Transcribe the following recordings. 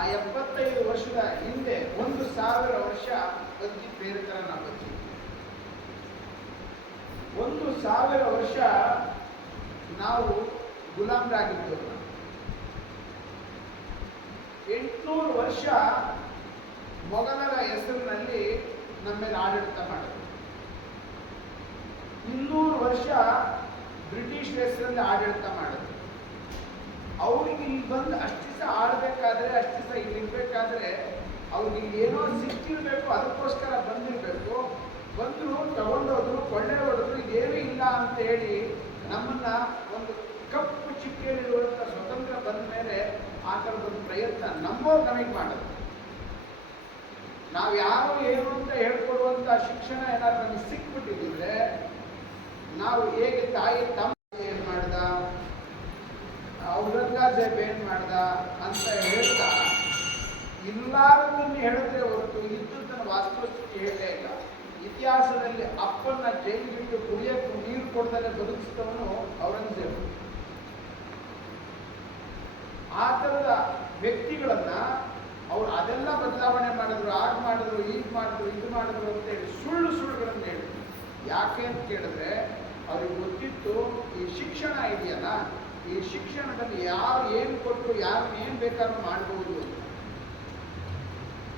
ಆ ಎಪ್ಪತ್ತೈದು ವರ್ಷದ ಹಿಂದೆ ಒಂದು ಸಾವಿರ ವರ್ಷ ಬೇರೆ ನಾವು ಬದುಕಿದ್ವಿ. ಒಂದು ಸಾವಿರ ವರ್ಷ ನಾವು ಗುಲಾಮರಾಗಿದ್ದೆವು. ಎಂಟುನೂರು ವರ್ಷ ಮೊಘಲರ ಹೆಸರಿನಲ್ಲಿ ನಮ್ಮ ಮೇಲೆ ಆಡಳಿತ ಮಾಡಿದ್ರು ಇನ್ನೂರು ವರ್ಷ ಬ್ರಿಟಿಷ್ ಹೆಸರಲ್ಲಿ ಆಡಳಿತ ಮಾಡಿದ್ರು ಅವ್ರಿಗೆ ಇಲ್ಲಿ ಬಂದು ಅಷ್ಟು ದಿವಸ ಆಡಬೇಕಾದ್ರೆ ಅಷ್ಟು ದಿವಸ ಇಲ್ಲಿ ಇರ್ಬೇಕಾದ್ರೆ ಅವ್ರಿಗೆ ಏನೋ ಸಿಕ್ಕಿರ್ಬೇಕು ಅದಕ್ಕೋಸ್ಕರ ಬಂದಿರಬೇಕು. ಬಂದರು ತಗೊಂಡೋದ್ರು, ಕೊಳ್ಳೆ ಹೊಡೆದ್ರು, ಇದೇನೂ ಇಲ್ಲ ಅಂತ ಹೇಳಿ ನಮ್ಮನ್ನ ಒಂದು ಕಪ್ಪು ಚಿಕ್ಕಿಯಲ್ಲಿರುವಂಥ ಸ್ವತಂತ್ರ ಬಂದ ಮೇಲೆ ಆ ಥರದೊಂದು ಪ್ರಯತ್ನ ನಮ್ಮವ್ರು ನಮಗೆ ಮಾಡೋದು ನಾವು ಯಾರು ಏನು ಅಂತ ಹೇಳ್ಕೊಡುವಂಥ ಶಿಕ್ಷಣ ಏನಾದ್ರು ನಮಗೆ ಸಿಕ್ಬಿಟ್ಟಿದ್ರೆ, ನಾವು ಹೇಗೆ ತಾಯಿ, ತಮ್ಮ ಏನು ಮಾಡ್ದ ಔರಂಗಜೇಬ್ ಏನ್ ಮಾಡ್ದ ಅಂತ ಹೇಳ್ತಾ ಇಲ್ಲಾರದನ್ನು ಹೇಳಿದ್ರೆ ಹೊರತು ಇದ್ದುದನ್ನು ವಾಸ್ತವಸ್ಥಿತಿ ಹೇಳಲೇ ಇಲ್ಲ. ಇತಿಹಾಸದಲ್ಲಿ ಅಪ್ಪನ್ನ ಜೈಲಿಟ್ಟು ಕುಡಿಯಕ್ಕೆ ನೀರು ಕೊಡ್ತಾನೆ ಬದುಕಿಸಿದವನು ಔರಂಗಜೇಬ್. ಆ ಥರದ ವ್ಯಕ್ತಿಗಳನ್ನ ಅವ್ರು ಅದೆಲ್ಲ ಬದಲಾವಣೆ ಮಾಡಿದ್ರು ಆಗ ಮಾಡಿದ್ರು ಈಗ ಮಾಡಿದ್ರು, ಇದು ಮಾಡಿದ್ರು ಅಂತ ಹೇಳಿ ಸುಳ್ಳು ಸುಳ್ಳುಗಳನ್ನು ಹೇಳಿದ್ರು ಯಾಕೆ ಅಂತ ಕೇಳಿದ್ರೆ ಅವ್ರಿಗೆ ಗೊತ್ತಿತ್ತು ಈ ಶಿಕ್ಷಣ ಇದೆಯಲ್ಲ, ಈ ಶಿಕ್ಷಣದಲ್ಲಿ ಯಾರು ಏನು ಕೊಟ್ಟು ಯಾರು ಏನು ಬೇಕಾದ್ರೂ ಮಾಡಬಹುದು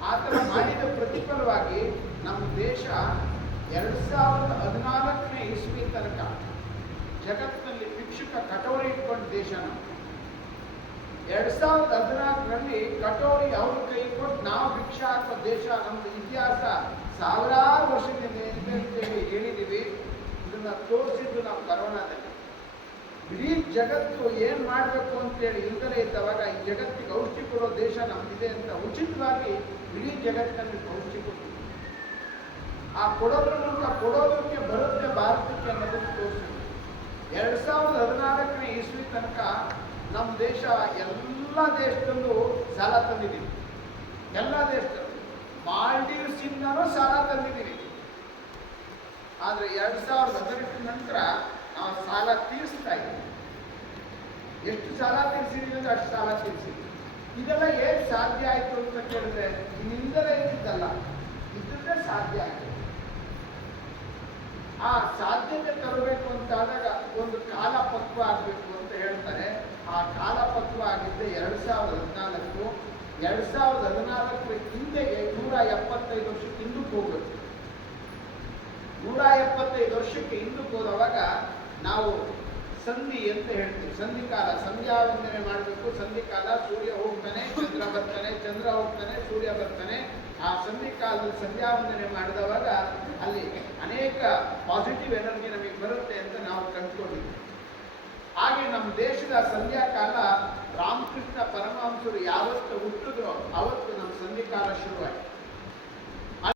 ಅಂತ. ಆ ಥರ ಮಾಡಿದ ಪ್ರತಿಫಲವಾಗಿ ನಮ್ಮ ದೇಶ ಎರಡು ಸಾವಿರದ ಹದಿನಾಲ್ಕನೇ ಇಸ್ವಿ ತನಕ ಜಗತ್ತಿನಲ್ಲಿ ಭಿಕ್ಷುಕ ಕಟೋರಿ ಇಟ್ಕೊಂಡ ದೇಶ ನಾವು ಎರಡ್ ಸಾವಿರದ ಹದಿನಾಲ್ಕರಲ್ಲಿ ಕಟೋರಿ ಅವ್ರ ಕೈ ಕೊಟ್ಟು ನಾವು ಭಿಕ್ಷಾ ದೇಶ, ನಮ್ದು ಇತಿಹಾಸ ಸಾವಿರಾರು ವರ್ಷದಿಂದ ಅಂತ ಹೇಳಿ ಹೇಳಿದೀವಿ ಇದನ್ನ ತೋರಿಸಿದ್ದು ಕರೋನಾದಲ್ಲಿ ಇಡೀ ಜಗತ್ತು ಏನ್ ಮಾಡಬೇಕು ಅಂತೇಳಿ ಇಲ್ದಲೇ ಇದ್ದವಾಗ ಈ ಜಗತ್ತಿಗೆ ಔಷಧಿ ಕೊಡೋ ದೇಶ ನಮ್ದಿದೆ ಅಂತ ಉಚಿತವಾಗಿ ಇಡೀ ಜಗತ್ತಿನಲ್ಲಿ ಔಷಧಿ ಕೊಡ್ತೀವಿ. ಆ ಕೊಡೋದ್ರ ಮೂಲಕ ಕೊಡೋದಕ್ಕೆ ಬರುತ್ತೆ ಭಾರತಕ್ಕೆ ಅನ್ನೋದು ತೋರಿಸಿದೆ ಎರಡ್ ಸಾವಿರದ ಹದಿನಾಲ್ಕನೇ ಇಸ್ವಿ ತನಕ ನಮ್ಮ ದೇಶ ಎಲ್ಲ ದೇಶದಲ್ಲೂ ಸಾಲ ತಂದಿದ್ದೀವಿ. ಎಲ್ಲ ದೇಶದಲ್ಲೂ. ಮಾಲ್ಡೀವ್ಸ್ ಇಂದನೂ ಸಾಲ ತಂದಿದ್ದೀವಿ. ಆದ್ರೆ ಎರಡ್ ಸಾವಿರದ ಹದಿನೆಂಟು ನಂತರ ನಾವು ಸಾಲ ತೀರಿಸ್ತಾ ಇದ್ದೀವಿ. ಎಷ್ಟು ಸಾಲ ತೀರಿಸಿದೀವಿ ಅಷ್ಟು ಸಾಲ ತೀರಿಸಿದ್ವಿ ಇದೆಲ್ಲ ಏನ್ ಸಾಧ್ಯ ಆಯ್ತು ಅಂತ ಕೇಳಿದ್ರೆ ನಿಂದಲೇ ಇದ್ದಿದ್ದಲ್ಲ ಇದ್ರೆ ಸಾಧ್ಯ ಆಯ್ತು. ಆ ಸಾಧ್ಯತೆ ತರಬೇಕು ಅಂತಾದಾಗ ಒಂದು ಕಾಲ ಪಕ್ವ ಆಗಬೇಕು ಅಂತ ಹೇಳ್ತಾರೆ. ಆ ಕಾಲ ಪಕ್ವ ಆಗಿದ್ದೆ ಎರಡ್ ಸಾವಿರದ ಹದಿನಾಲ್ಕು, ಎರಡ್ ಸಾವಿರದ ಹದಿನಾಲ್ಕರ ಹಿಂದೆಗೆ ನೂರ ಎಪ್ಪತ್ತೈದು ವರ್ಷಕ್ಕೆ ಹಿಂದಕ್ಕೆ ಹೋಗ್ಬೇಕು ನೂರ ಎಪ್ಪತ್ತೈದು ವರ್ಷಕ್ಕೆ ಹಿಂದಕ್ಕೆ ಹೋದವಾಗ ನಾವು ಸಂಧಿ ಅಂತ ಹೇಳ್ತೀವಿ. ಸಂಧಿಕಾಲ ಸಂಧ್ಯಾ ವಂದನೆ ಮಾಡಬೇಕು. ಸಂಧಿಕಾಲ ಸೂರ್ಯ ಹೋಗ್ತಾನೆ, ಚಂದ್ರ ಬರ್ತಾನೆ, ಚಂದ್ರ ಹೋಗ್ತಾನೆ, ಸೂರ್ಯ ಬರ್ತಾನೆ. ಆ ಸಂಧಿಕಾಲದಲ್ಲಿ ಸಂಧ್ಯಾ ವಂದನೆ ಮಾಡಿದವಾಗ ಅಲ್ಲಿ ಅನೇಕ ಪಾಸಿಟಿವ್ ಎನರ್ಜಿ ನಮಗೆ ಬರುತ್ತೆ ಅಂತ ನಾವು ಕಂಡುಕೊಂಡಿದ್ವಿ ಹಾಗೆ ನಮ್ಮ ದೇಶದ ಸಂಧ್ಯಾ ಕಾಲ ರಾಮಕೃಷ್ಣ ಪರಮಹಂಸರು ಯಾವತ್ತು ಹುಟ್ಟಿದ್ರೋ ಅವತ್ತು ನಮ್ಮ ಸಂಧಿಕಾಲ ಶುರುವಾಯಿತು.